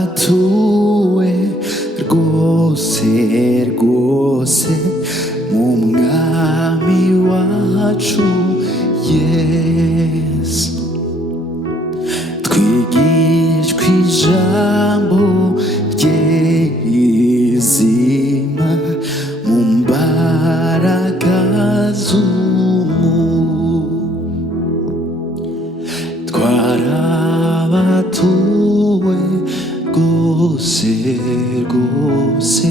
twarabatuwe rwose rwose mu mwami wacu Yesu. Twigishwa ijambo rye rizima mu mbaraga twarabatuwe rwose rwose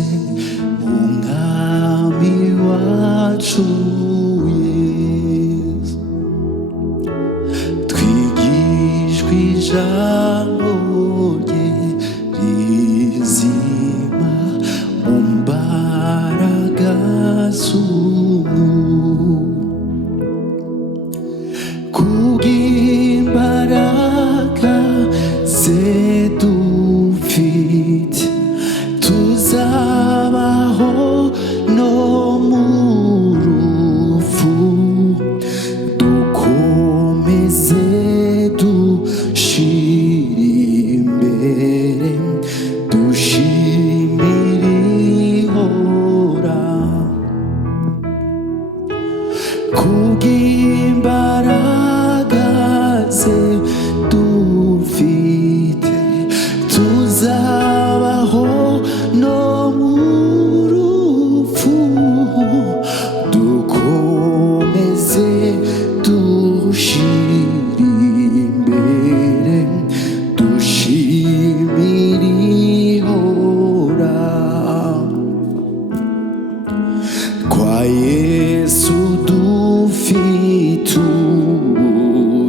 mu mwami wacu Yesu. Twigishwa ijambo rye rizima mu mbaraga kubw'imbaraga ze dufite tuzabaho no mu rupfu, dukomeze dushire imbere dushimire ihora. Kubw'imbaraga ze dufite tuzabaho no mu rupfu, dukomeze dushire imbere dushimire ihora. Kwa Yesu dufite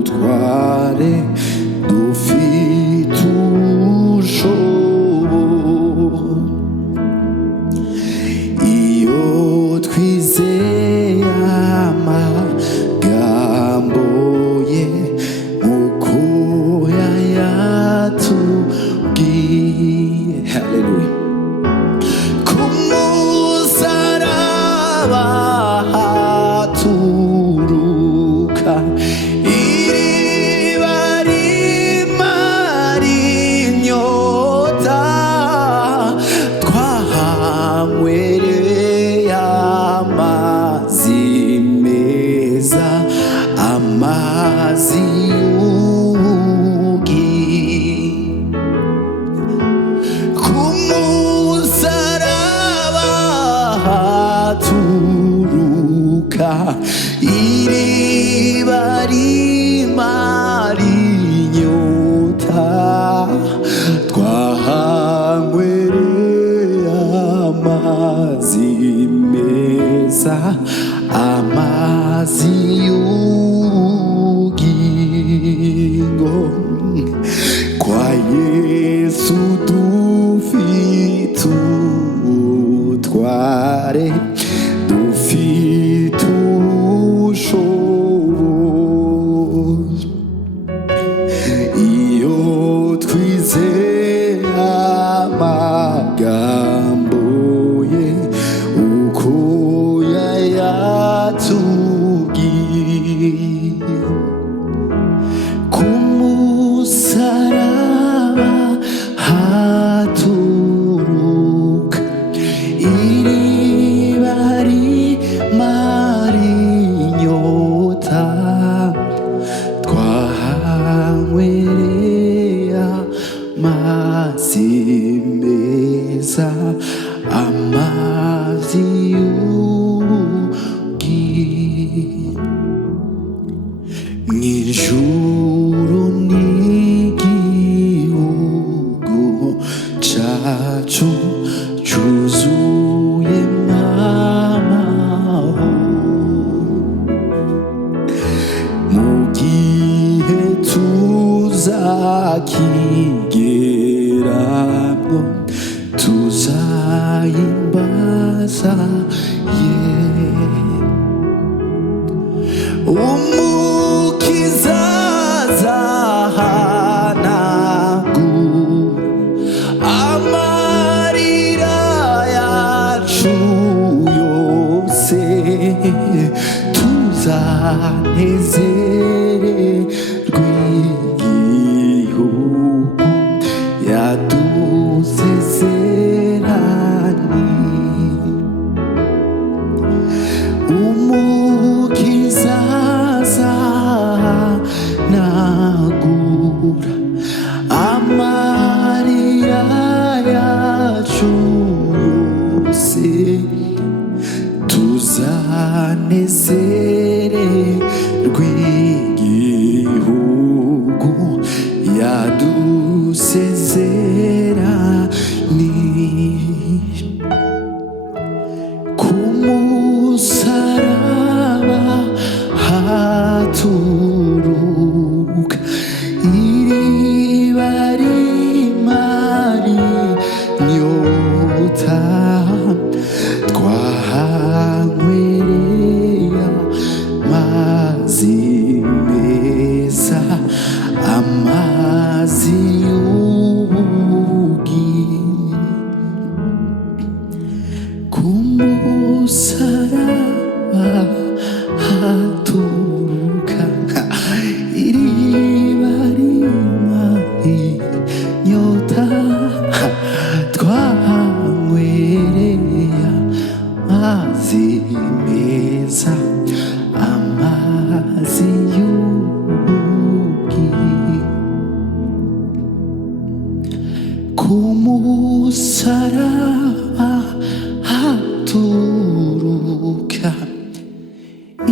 ubutware, dufite ubushobozi. Iyo twizeye amagambo ye nk'uko yayatubwiye, haleluya, ku musaraba haturuka iriba rimara inyota, twahanywereye amazi meza, amazi y'ubugingo. Ku musaraba haturuka iriba rimara inyota, twahanywereye amazi meza, amazi y'ubugingo. Kwa Yesu dufite ubutware, dufite ubushobozi. Iyo twizeye amagambo ye uko yayatubwiye, ku musaraba haturuka iriba rimara inyota, twahanywereye amazi meza, amazi y'ubugingo. Mw'ijuru n'igihugu cacu cuzuyemwo amahoro, mu gihe tuzakigeramwo tuzahimbaza umukiza azahanagura amarira yacu yose, tuzanezererwe igihugu yadusezerani umukiza azanagura amarira yacu yose tuzanezererwe igihugu yadusezerani ku musaraba haturuka iriba rimara inyota twahanywereye amazi meza amazi y'ubugingo ku musaraba haturuka iriba rimara inyota twahanywereye amazi meza amazi y'ubugingo ku musaraba haturuka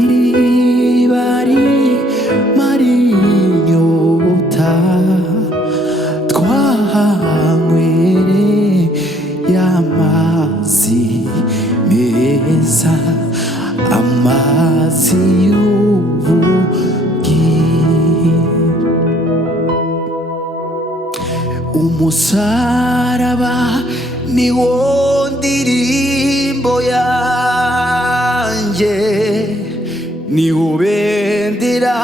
iriba rimara inyota twahanywereye amazi meza amazi y'ubugingo umusaraba ni wo ndirimbo yanjye ni wo bendera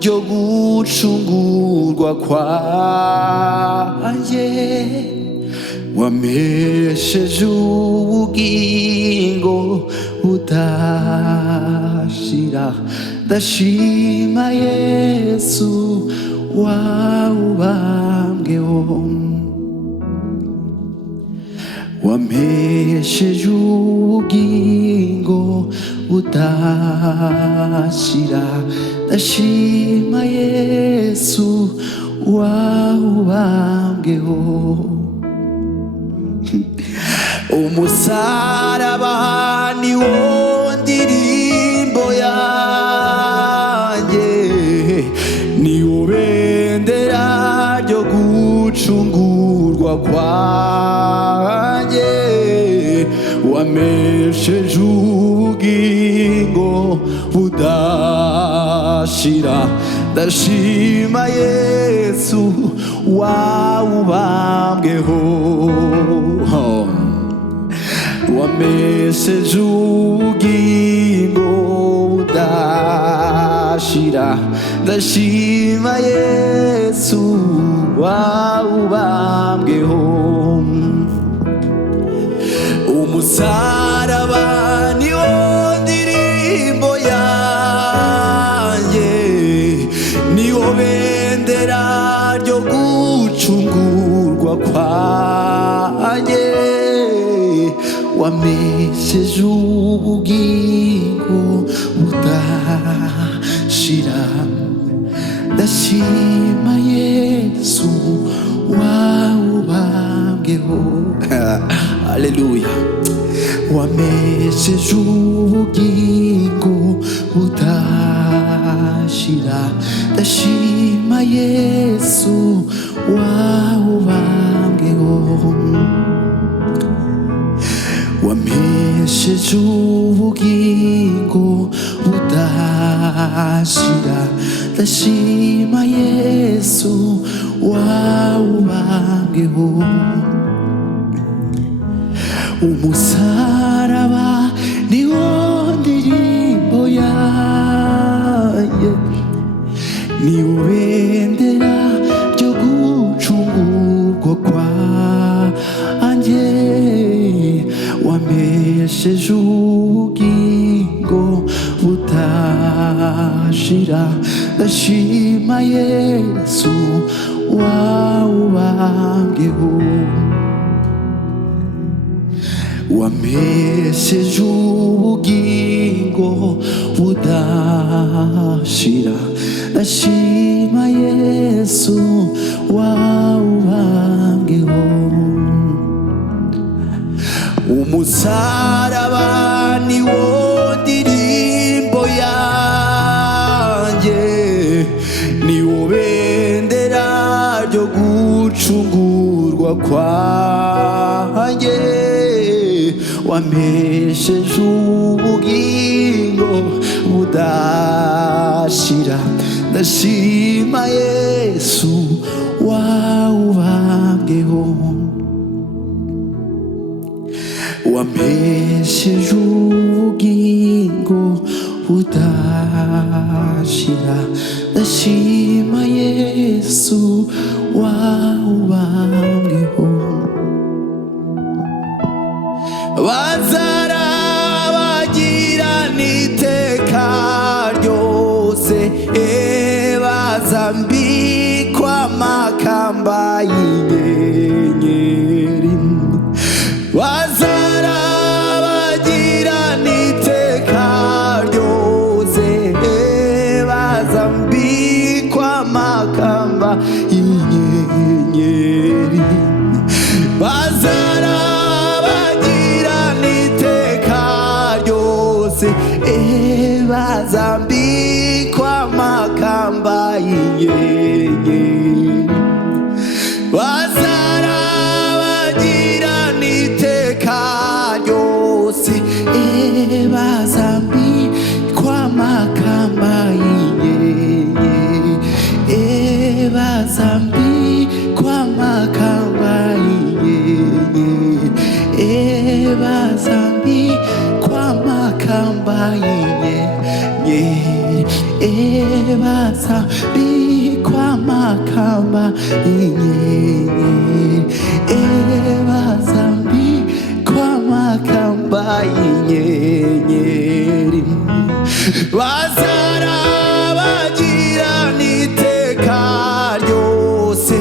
ryo gucungurwa kwanjye wampesheje ubugingo budashira ndashima Yesu wawubambweho wampesheje ubugingo budashira ndashima Yesu wawubambweho umusaraba ni wo ndirimbo yanjye ni wo bendera ryo gucungurwa kwanjye wampesheje ubugingo budashira ndashima Yesu wawubambweho wampesheje ubugingo budashira ndashima Yesu wawubambweho umusaraba ni wo ndirimbo yanjye ni wo bendera ryo gucungurwa kwanjye wampesheje ubugingo budashira ndashima Yesu wawubambweho haleluya wampesheje ubugingo budashira ndashima Yesu wawubambweho wampesheje ubugingo budashira ndashima Yesu wawubambweho umusaraba ni wo ndirimbo yanjye ni wo bendera ryo gucungurwa kwanjye wampesheje ubugingo budashira ndashima Yesu wawubambweho wampesheje ubugingo budashira. Ndashima Yesu wawubambweho. Umusaraba niwo ndirimbo yanjye, niwo bendera ryo gucungurwa kwanjye. Wampesheje ubugingo budashira. Ndashima Yesu wawubambweho. Wampesheje ubugingo budashira. Ndashima Yesu wawubambweho. Bazarabagirana iteka ryose, bazambikwa amakamba y'inyenyeri. Bazarabagirana iteka ryose, bazambikwa amakamba y'inyenyeri. Bazarabagirana iteka ryose, bazambikwa amakamba y'inyenyeri. Bazarabagirana iteka ryose, bazambikwa amakamba y'inyenyeri. Bazambikwa amakamba y'inyenyeri. Bazambikwa amakamba y'inyenyeri. Bazambikwa amakamba y'inyenyeri. Bazambikwa amakamba y'inyenyeri. Bazarabagirana iteka ryose,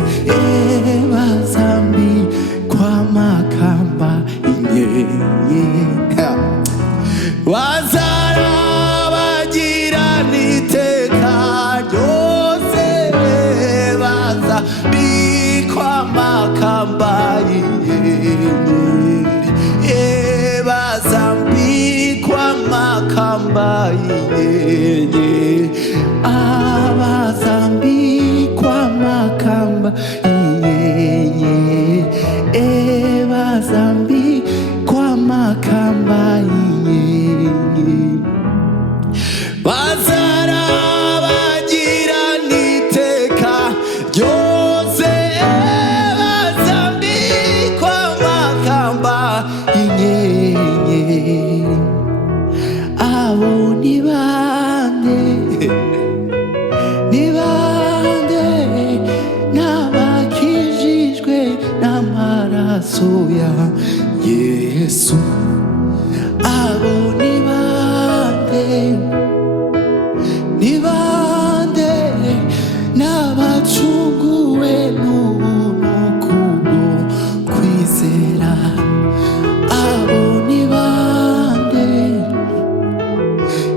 bazambikwa amakamba y'inyenyeri. Bazarabagirana iteka ryose, bazambikwa amakamba y'inyenyeri. Bazambikwa amakamba y'inyenyeri. Bazambikwa amakamba y'inyenyeri. Bazambikwa amakamba y'inyenyeri. Bazarabagirana iteka ryose, bazambikwa amakamba y'inyenyeri. Abo ni bande? Ni bande? N'abakijijwe n'amaraso ya Yesu. Abo ni bande? Ni bande? N'abacunguwe n'ubuntu kubwo kwizera. Abo ni bande?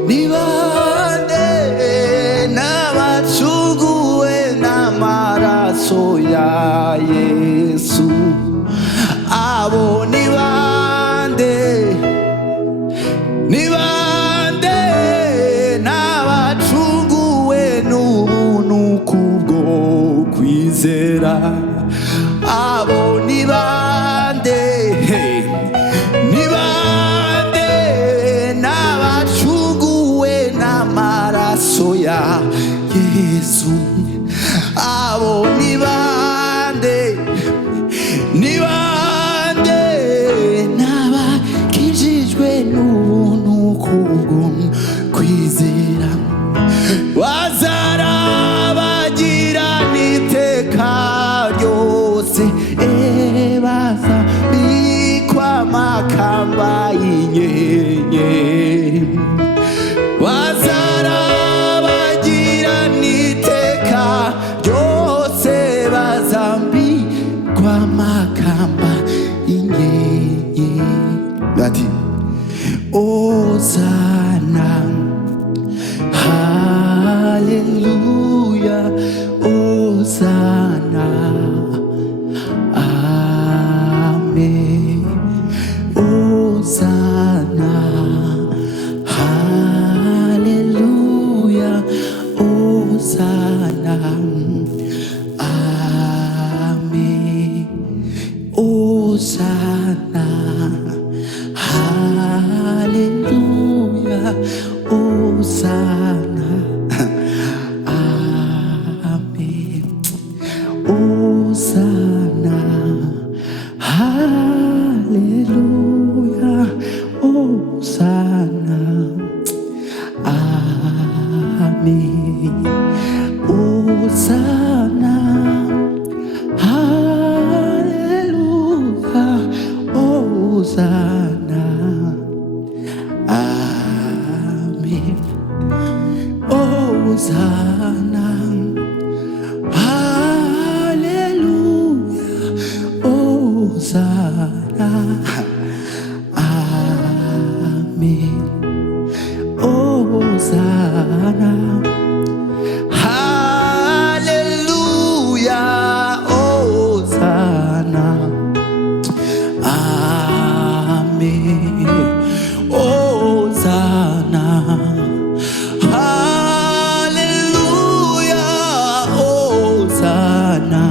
Ni bande? N'abacunguwe n'amaraso ya Yesu. Abo ni bande? Ni bande? N'abacunguwe n'ubuntu kubwo kwizera. Abo ni bande? Ni bande? N'abacunguwe n'amaraso ya Yesu. Abo ni bande? Ni bande? N'abakijijwe n'ubuntu kubwo kwizera. Bazarabagirana iteka ryose, bazambikwa amakamba y'inyenyeri. Bazarabagirana iteka ryose, bazambikwa amakamba y'inyenyeri. ati Hosanna, hallelujah, Hosanna, amen, Hosanna, hallelujah, Hosanna, amen, Hosanna, hallelujah, Hosanna, amen, Hosanna, hallelujah, Hosanna, amen, Hosanna, hallelujah, Hosanna, amen, Hosanna, hallelujah, Hosanna, amen, Hosanna, hallelujah, Hosanna, amen, Hosanna, hallelujah, Hosanna,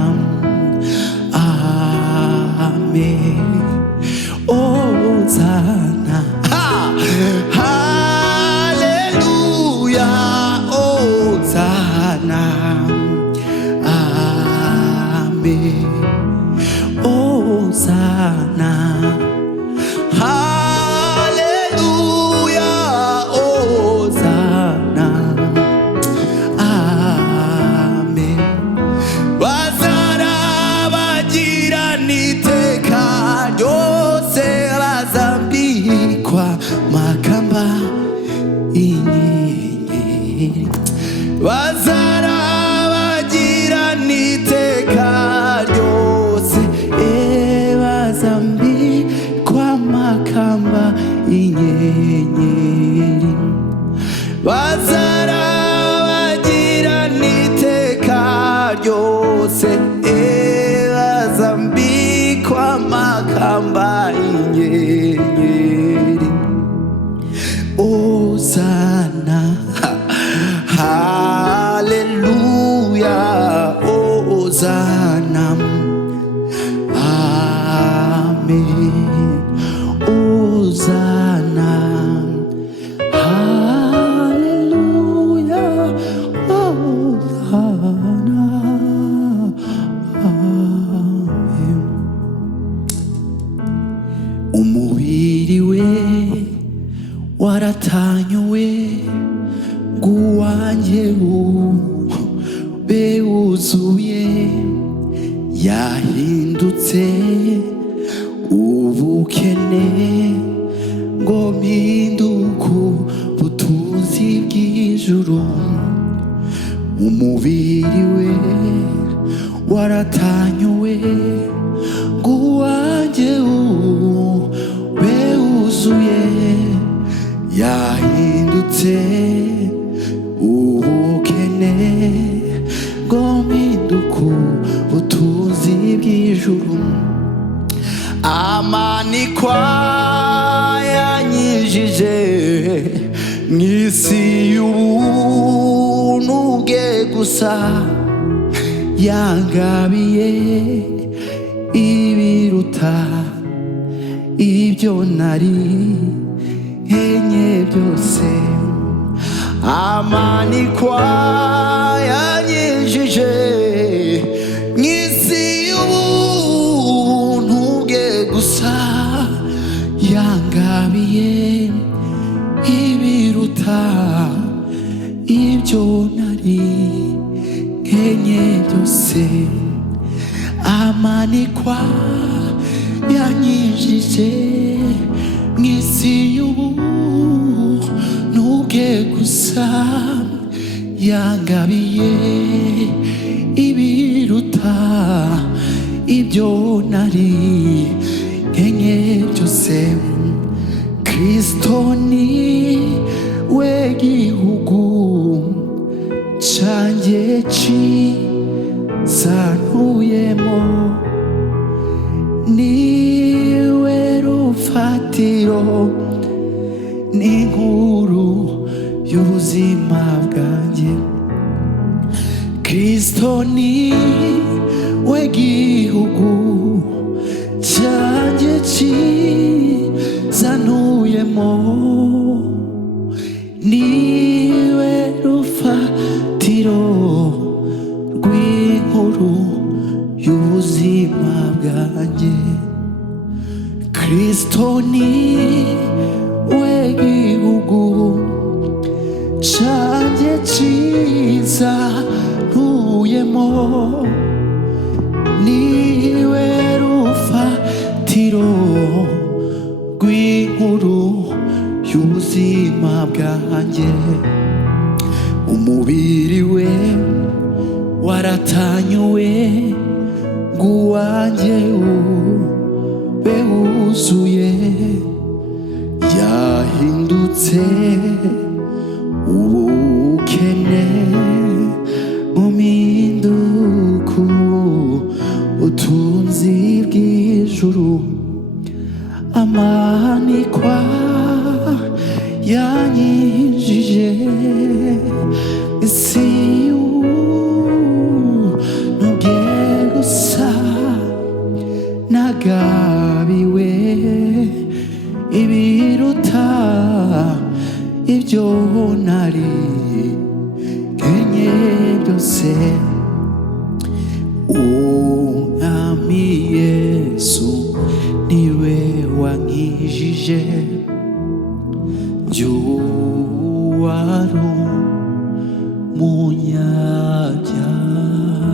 amen, Hosanna, hallelujah, Hosanna, amen, Hosanna, hallelujah, Hosanna, amen. Bazarabagirana iteka ryose, bazambikwa amakamba y'inyenyeri. Bazarabagirana iteka ryose, bazambikwa amakamba y'inyenyeri. Bazarabagirana iteka ryose, bazambikwa amakamba y'inyenyeri. Hosanna, hallelujah, Hosanna, amen, Hosanna, hallelujah, Hosanna, amen. Umubiri we waratanyuwe nguwanjye ube wuzuye, yahindutse ubukene ngo mpinduke ubutunzi bw'ijuru. Umubiri we waratanyuwe nguwanjye ube wuzuye, yahindutse ubukene ngo mpinduke ubutunzi bw'ijuru. Amanikwa yanyijije mw'isi y'ubuntu bwe gusa, yangabiye ibiruta ibyo nari nkenye byose. Amanikwa yanyijije mw'isi y'ubuntu bwe gusa, yangabiye ibiruta ibyo nari nkenye byose. Amanikwa yanyijije mw'isi y'ubuntu bwe gusa, yangabiye ibiruta ibyo nari nkenye byose. Kristo ni we gihugu canje ciza ntuyemo, niwe rufatiro n'inkuru y'ubuzima bwanjye. Kristo ni we gihugu canje ciza ntuyemo, niwe rufatiro rw'inkuru y'ubuzima bwanjye. Kristo ni we gihugu canje ciza ntuyemo, niwe rufatiro rw'inkuru y'ubuzima bwanjye. Umubiri we waratanyuwe ng'uwanjye ube wuzuye, yahindutse ubukene mu mpinduka ubutunzi bw'ijuru, amanikwa yanyinjije isi y'ubunebwe gusa, nagabiwe ibiruta ibyo nari nkenye byose. Umwami Yesu niwe wankijije, wari umunyabyaha.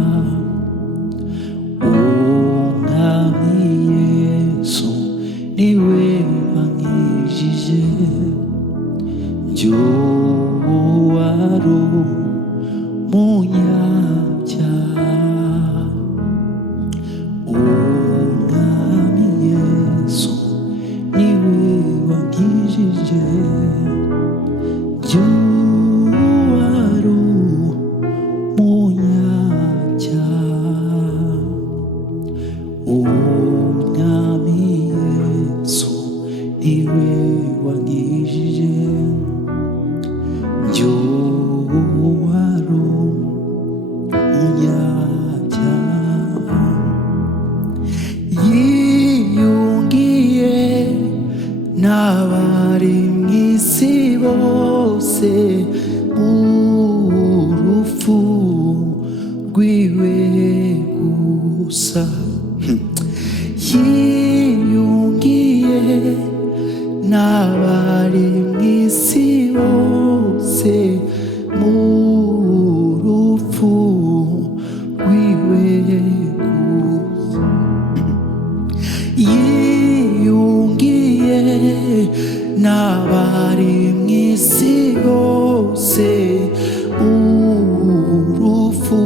Umwami Yesu niwe wankijije, wari umunyabyaha. Umwami Yesu niwe wankijije, wari umunyabyaha. Umwami Yesu niwe wankijije, wari umunyabyaha. Yiyungiye n'abari mw'isi bose mu rupfu rwiwe gusa. Yiyungiye n'abari mw'isi bose mu rupfu rwiwe gusa. Yiyungiye n'abari mw'isi bose mu rupfu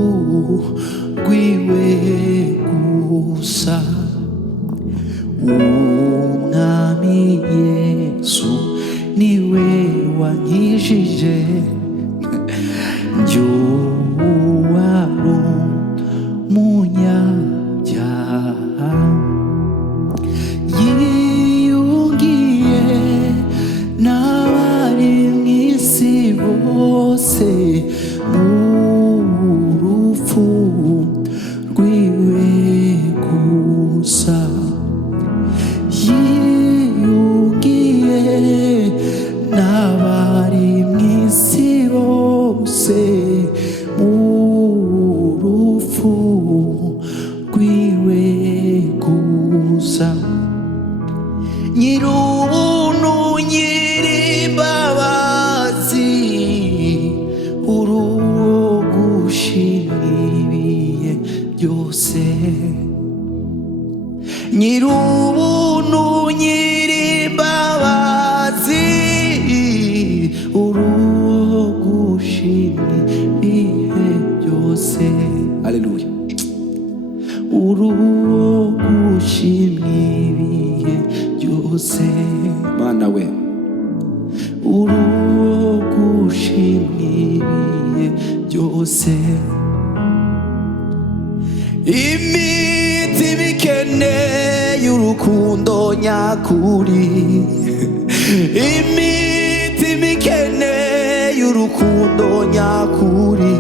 rwiwe gusa. Umwami Yesu niwe wankijije, wari umunyabyaha. Yiyungiye n'abari mw'isi bose mu rupfu rwiwe gusa. Yiyungiye n'abari mw'isi bose mu rupfu rwiwe gusa. Nyir'ubuntu nyir'imbabazi, uruwo gushimira ibihe byose. Nyir'ubuntu nyir'imbabazi, uruwo gushimira ibihe byose. Haleluya. Uruwo gushimira ibihe byose. Mana we uruwo gushimiriye byose. Imitima ikeneye urukundo nyakuri, imitima ikeneye urukundo nyakuri,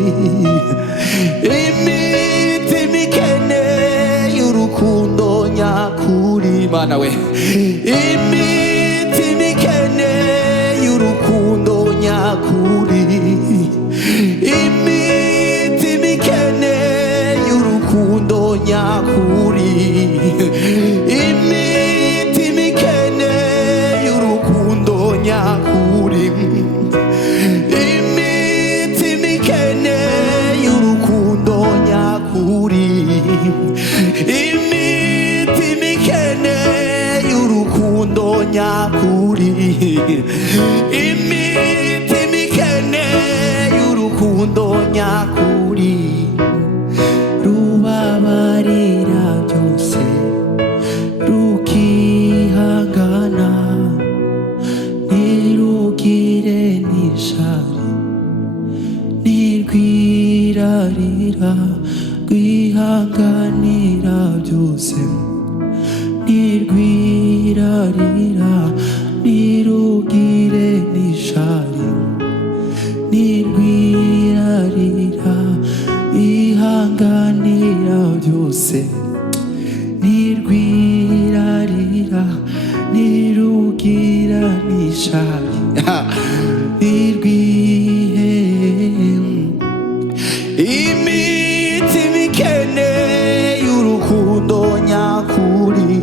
imitima ikeneye urukundo nyakuri. Mana we, imitima ikeneye urukundo nyakuri, imitima ikeneye urukundo nyakuri, imitima ikeneye urukundo nyakuri, imitima ikeneye urukundo nyakuri, imitima ikeneye urukundo nyakuri, imitima ikeneye urukundo nyakuri. Rubabarira byose, rukihangana, ntirugire n'ishari, ntirwirarira, rwihanganira byose, ntirwirarira, ntirugire n'ishari, ntirwirarira, ihanganira byose, ntirwirarira, ntirugira n'ishari, imitima ikeneye urukundo nyakuri,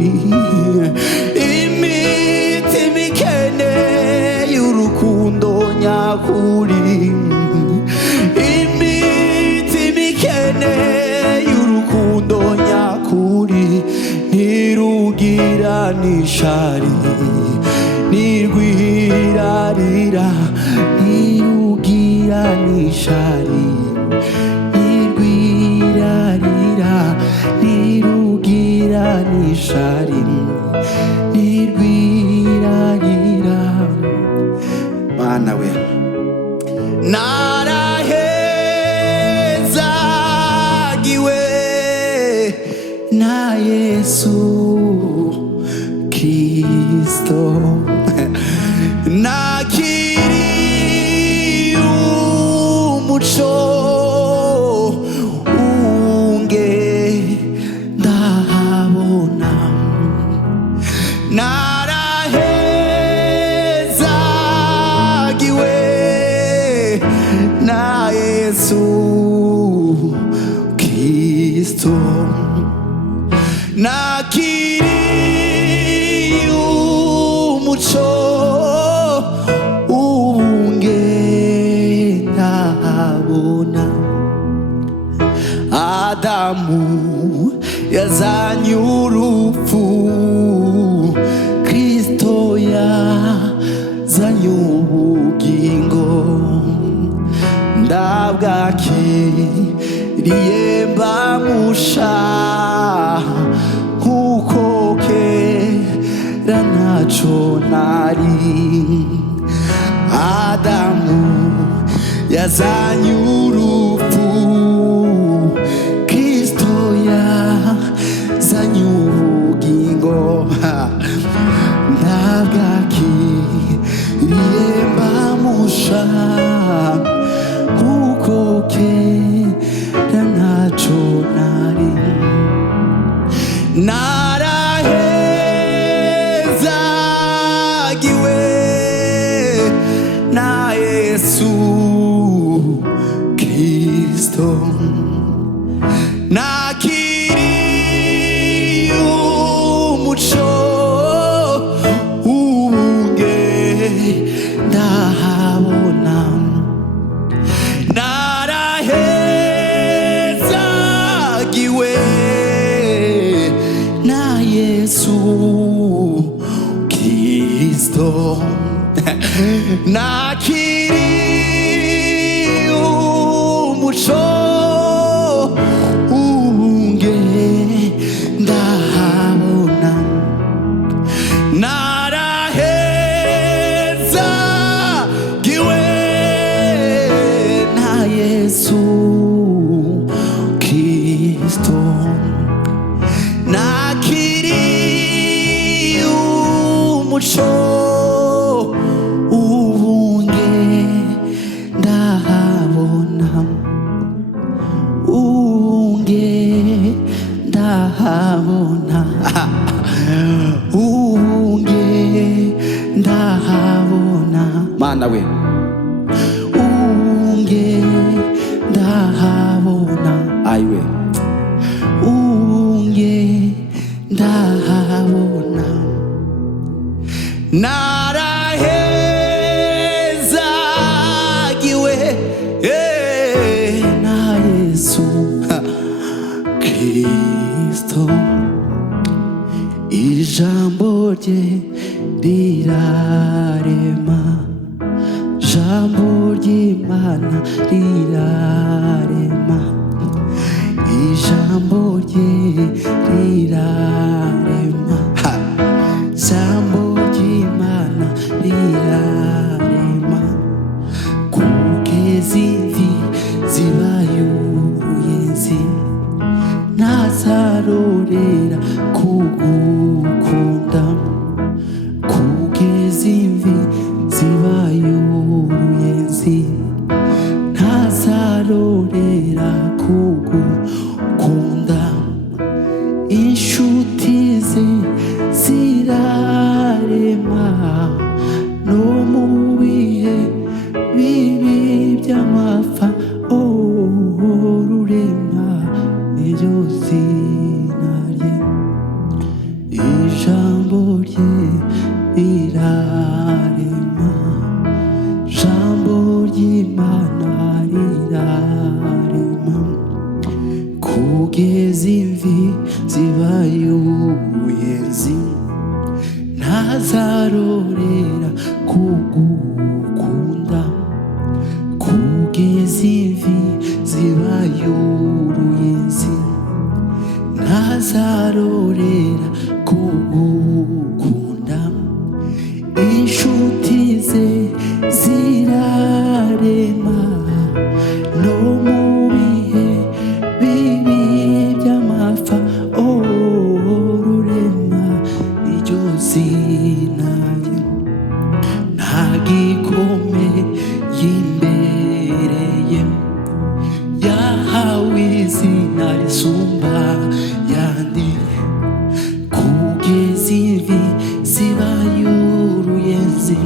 imitima ikeneye urukundo nyakuri, imitima ikeneye urukundo nyakuri, ntirugira n'ishari, ntirwirarira, ntirugira n'ishari, ntirwirarira, ntirugira n'ishari, ntirwirarira. Mana we, narahezagiwe na Yesu Kristo, nakiriye umuco unge ndahabona, narahezagiwe na Yesu Kristo, nakiriye umuco unge ndahabona. Adamu yazanye urupfu, Kristo yazanye ubugingo, ndabwakiriye mbamusha, nkuko kera ntaco nari. Adamu yazanye urupfu, Kristo yazanye ubugingo, ndabwakiriye mbamusha, nkuko kera ntaco nari. Narahezagiwe na Yesu Kristo, nakiriye umuco unge ndahabona, narahezagiwe na Yesu Kristo, nakiriye umuco unge ndahabona, narahezagiwe umuco ubunge ndahabona ubunge ndahabona ubunge ndahabona mana we ubunge ndahabona aiwe ubunge ndahabona narahezagiwe na Yesu Kristo ijambo rye rirarema ijambo ry'Imana rirarema ijambo rye rirarema ijambo ry'Imana rirarema kugeza imvi zibaye uruyenzi ntazarorera kugukunda kugeza imvi zibaye uruyenzi ntazarorera kugukunda inshuti ze zirarema no mu bihe bibi by'amapfa rurema niryo zina rye ijambo rye rirarema ijambo ry'Imana rirarema kugeza imvi zibaye uruyenzi ntazarorera kugukunda kugeza imvi zibaye uruyenzi ntazarorera kugukunda inshuti ze zirarema no mu bihe bibi by'amapfa rurema niryo zina rye ntagikomeye imbere ye yahawe izina risumba yandi kugeza imvi zibaye uruyenzi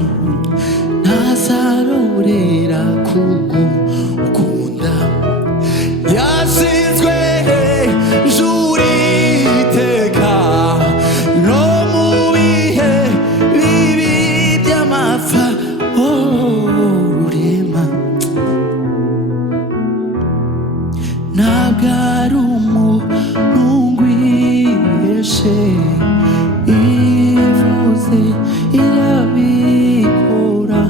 ntazarorera kugukunda yashinzwe hejuru iteka no mu bihe bibi by'amapfa rurema ntabwo ari umuntu ngwiheshe ivuze irabikora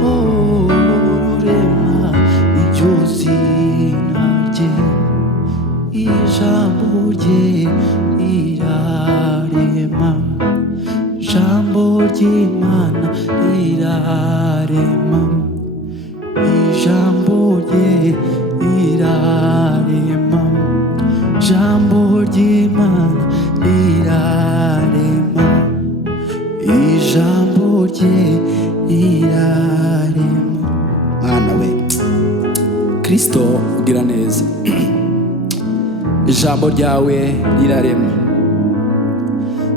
rurema niryo zina rye ijambo rye rirarema ijambo ry'Imana rirarema ijambo rye rirarema ijambo ry'Imana rirarema ijambo rye rirarema mwana we Kristo ugira neza ijambo ryawe rirarema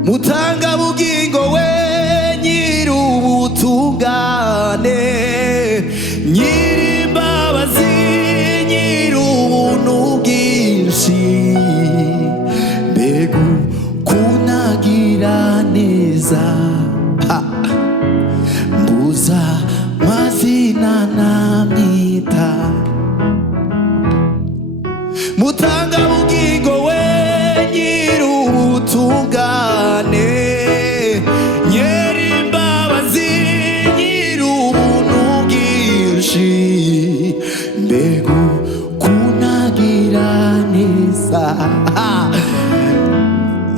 mutanga bugingo we nyir'ubutungane nyir'imbabazi nyir'ubuntu bwinshi mbega kunagira neza mbuza mazina namwita mutanga bugingo we nyir'ubutungane nyir'imbabazi nyir'ubuntu bwinshi mbega kunagira neza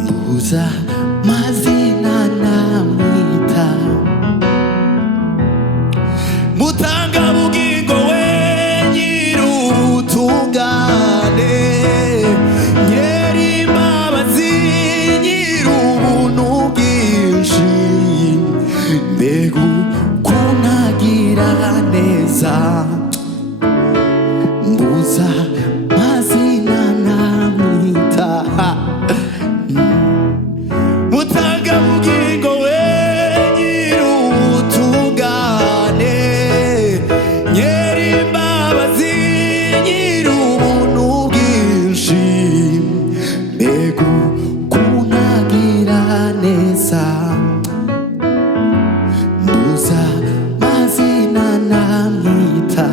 mbuza mazina namwita mutanga bugingo we nyir'ubutungane nyir'imbabazi nyir'ubuntu bwinshi neza mbuza mazina namwita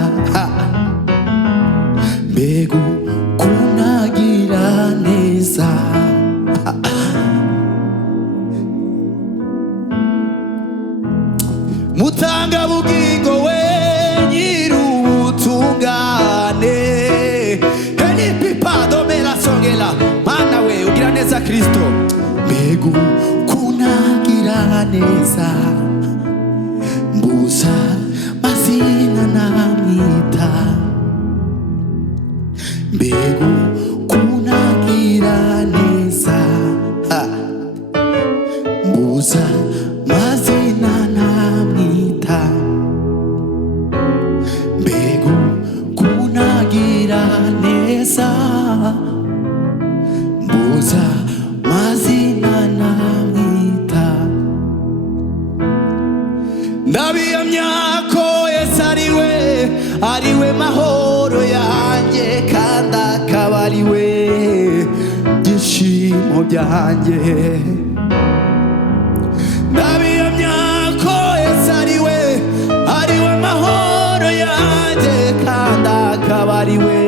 mbega kunagira neza mutanga bugingo we nyir'ubutungane helipipado merasongela mana we ugira neza Kristo mbega kunagira neza mbuza mazina namwita mbega kunagira neza mbuza mazina namwita mbega kunagira neza mbuza mazina namwita ndabiyamya ko Yesu ariwe mahoro yanjye kandi akaba ariwe byishimo byanjye ndabiyamya ko Yesu ariwe mahoro yanjye kandi akaba ariwe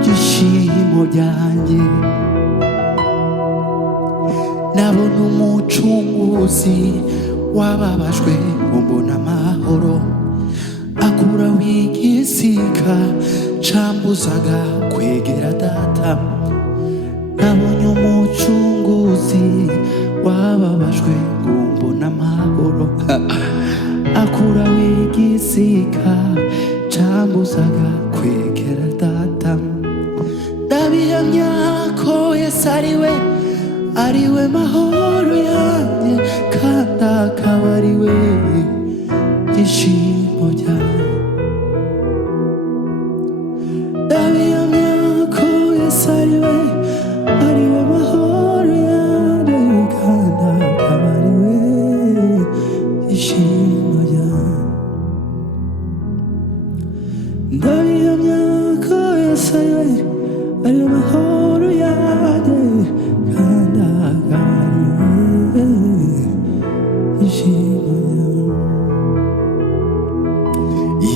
byishimo byanjye nabona umucunguzi wababajwe umbona amahoro akuraho igisika cambuzaga kwegera data nabonye umucunguzi wababajwe umbona amahoro akuraho igisika cambuzaga kwegera data ndabihamya ko Yesu ariwe mahoro yanjye kandi akaba ariwe byishimo byanjye ndabihamya ko Yesu ariwe mahoro yanjye kandi akaba ariwe byishimo byanjye ndabihamya ko Yesu ariwe mahoro yanjye kandi akaba ariwe byishimo byanjye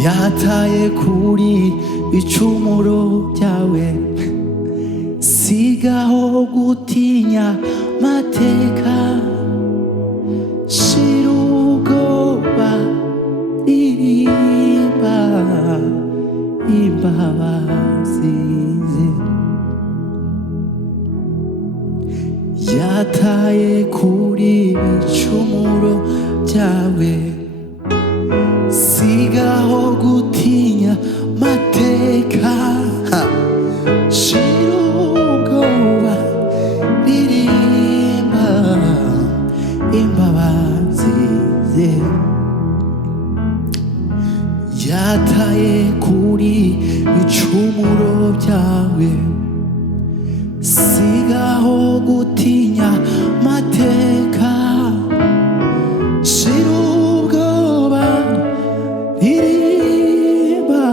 yataye kuri bicumuro byawe sigaho gutinya mateka shira ubwoba ririmba imbabazi ze yataye kuri bicumuro byawe sigaho gutinya mateka shira ubwoba ririmba imbabazi ze yataye kuri bicumuro byawe sigaho gutinya mateka shira ubwoba ririmba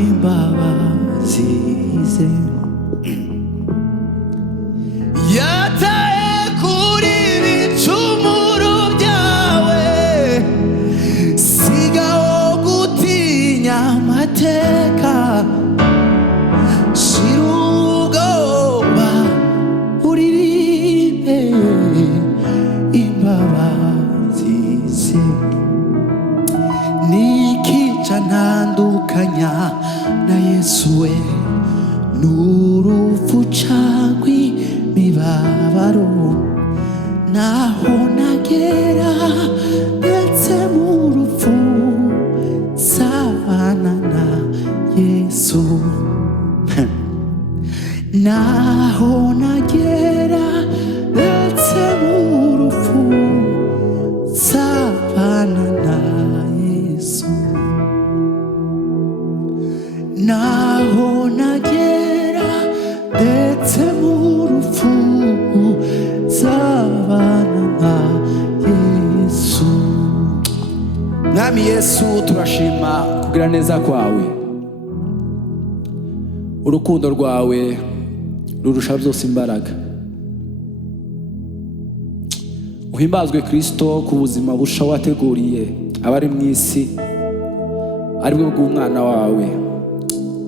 imbabazi ze yataye kuri bicumuro byawe sigaho gutinya mateka shira ubwoba uririmbe imbabazi ze nikica ntandukanya na Yesu we n'urupfu cyangwa imibabaro naho nagera ndetse mu rupfu nsabana na Yesu naho nagera ndetse mu rupfu nsabana na Yesu naho nagera ndetse mu rupfu nsabana na Yesu. Mwami Yesu turashima kugira neza kwawe, urukundo rwawe rurusha byose imbaraga. uhimbazwe Kristo ku buzima busha wateguriye abari mu isi aribwo bw'umwana wawe.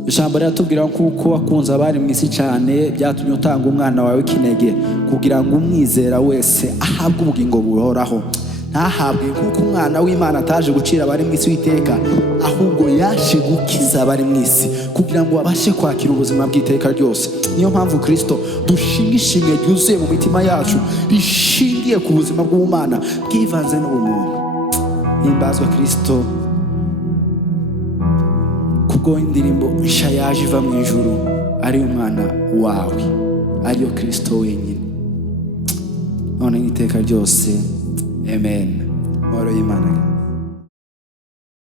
Ijambo riratubwira kuko wakunze abari mu isi cyane byatumye utanga umwana wawe kinege kugira ngo umwizera wese ahabwe ubugingo buhoraho, ntahabwe kuko umwana w'Imana ataje gucira abari mu isi w'iteka, ahubwo yaje gukiza abari mu isi kugira ngo abashe kwakira ubuzima bw'iteka ryose. Niyo mpamvu Kristo dushinga ishimwe ryuzuye mu mitima yacu rishingiye ku buzima bw'Imana bwivanze n'ubumuntu. Himbazwa Kristo kubwo indirimbo nsha yaje iva mu ijuru ari umwana wawe, ariyo Kristo wenyine none n'iteka ryose. Amen. Moro y'Imana.